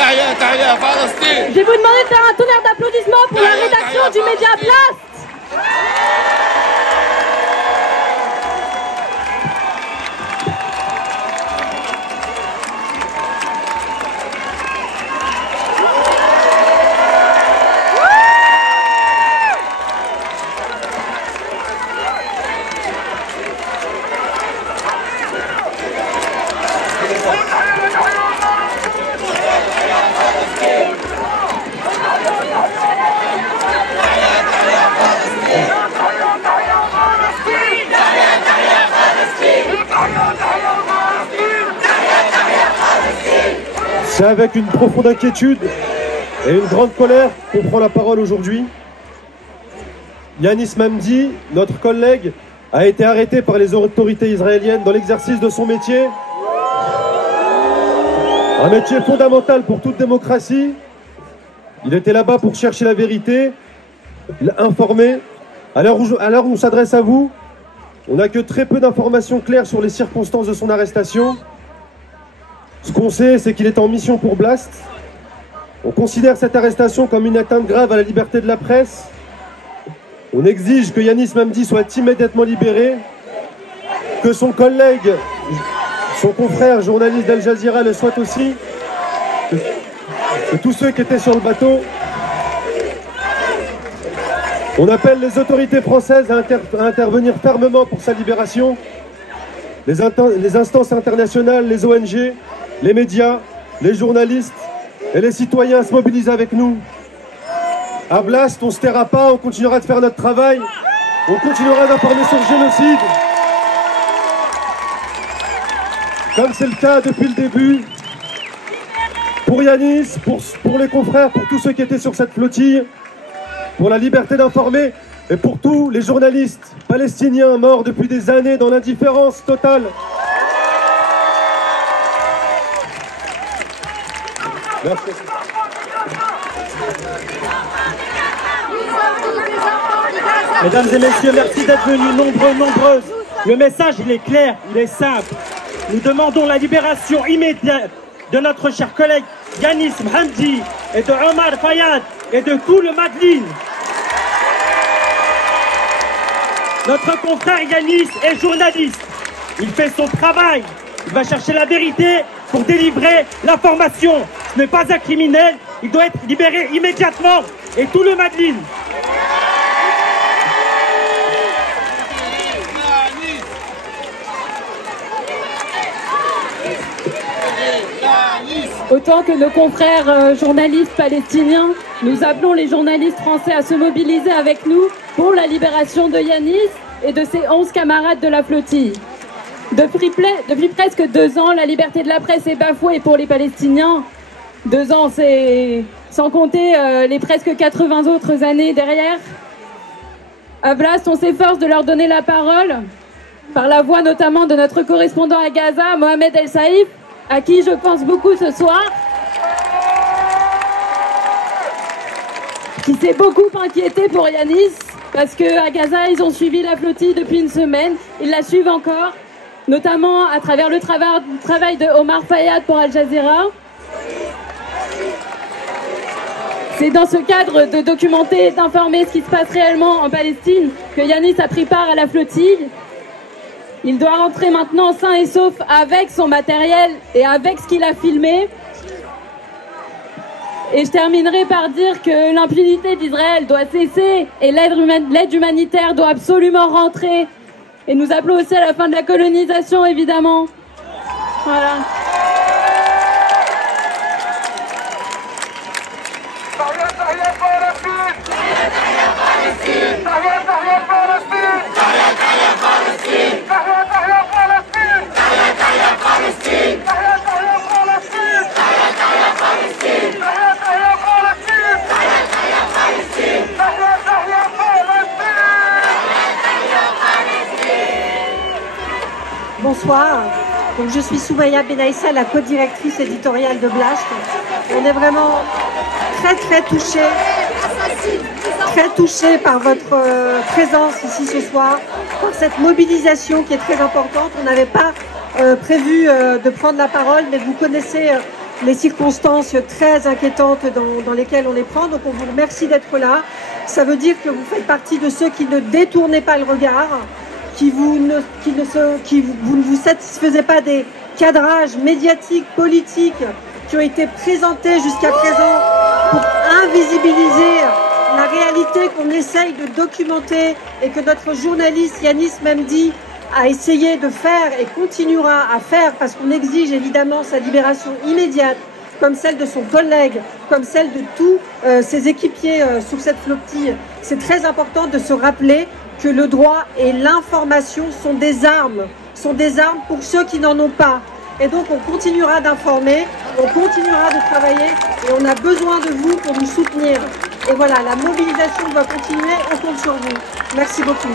Je vais vous demander de faire un tonnerre d'applaudissements pour la rédaction du média Blast. C'est avec une profonde inquiétude et une grande colère qu'on prend la parole aujourd'hui. Yanis Mamdi, notre collègue, a été arrêté par les autorités israéliennes dans l'exercice de son métier. Un métier fondamental pour toute démocratie. Il était là-bas pour chercher la vérité, informer. À l'heure où on s'adresse à vous, on n'a que très peu d'informations claires sur les circonstances de son arrestation. Ce qu'on sait, c'est qu'il est en mission pour Blast. On considère cette arrestation comme une atteinte grave à la liberté de la presse. On exige que Yanis Mamdi soit immédiatement libéré, que son collègue, son confrère journaliste d'Al Jazeera le soit aussi, que tous ceux qui étaient sur le bateau. On appelle les autorités françaises à intervenir fermement pour sa libération. Les instances internationales, les ONG, les médias, les journalistes et les citoyens se mobilisent avec nous. À Blast, on ne se taira pas, on continuera de faire notre travail, on continuera d'informer sur le génocide. Comme c'est le cas depuis le début, pour Yanis, pour les confrères, pour tous ceux qui étaient sur cette flottille, pour la liberté d'informer et pour tous les journalistes palestiniens morts depuis des années dans l'indifférence totale. Merci. Mesdames et messieurs, merci d'être venus nombreuses. Le message, il est clair, il est simple. Nous demandons la libération immédiate de notre cher collègue Yanis Mamdi et de Omar Fayad et de tout le Madlin. Notre confrère Yanis est journaliste. Il fait son travail. Il va chercher la vérité pour délivrer l'information. Ce n'est pas un criminel. Il doit être libéré immédiatement. Et tout le Madlin. Autant que nos confrères journalistes palestiniens, nous appelons les journalistes français à se mobiliser avec nous pour la libération de Yanis et de ses 11 camarades de la flottille. Depuis presque 2 ans, la liberté de la presse est bafouée pour les Palestiniens. 2 ans, c'est sans compter les presque 80 autres années derrière. À Blast, on s'efforce de leur donner la parole, par la voix notamment de notre correspondant à Gaza, Mohamed El Saïf, à qui je pense beaucoup ce soir, qui s'est beaucoup inquiété pour Yanis, parce qu'à Gaza, ils ont suivi la flottille depuis une semaine, ils la suivent encore, notamment à travers le travail de Omar Fayad pour Al Jazeera. C'est dans ce cadre de documenter et d'informer ce qui se passe réellement en Palestine que Yanis a pris part à la flottille. Il doit rentrer maintenant sain et sauf avec son matériel et avec ce qu'il a filmé. Et je terminerai par dire que l'impunité d'Israël doit cesser et l'aide humanitaire doit absolument rentrer. Et nous appelons aussi à la fin de la colonisation, évidemment. Voilà. Bonsoir, donc je suis Soumaya Benaïssa, la co-directrice éditoriale de Blast. On est vraiment très touchés par votre présence ici ce soir, par cette mobilisation qui est très importante. On n'avait pas prévu de prendre la parole, mais vous connaissez les circonstances très inquiétantes dans lesquelles on les prend. Donc on vous remercie d'être là. Ça veut dire que vous faites partie de ceux qui ne détournez pas le regard, vous ne vous satisfaisez pas des cadrages médiatiques, politiques qui ont été présentés jusqu'à présent pour invisibiliser la réalité qu'on essaye de documenter et que notre journaliste Yanis Memdi a essayé de faire et continuera à faire parce qu'on exige évidemment sa libération immédiate, comme celle de son collègue, comme celle de tous ses équipiers sur cette flottille. C'est très important de se rappeler que le droit et l'information sont des armes pour ceux qui n'en ont pas. Et donc on continuera d'informer, on continuera de travailler et on a besoin de vous pour nous soutenir. Et voilà, la mobilisation va continuer, on compte sur vous. Merci beaucoup.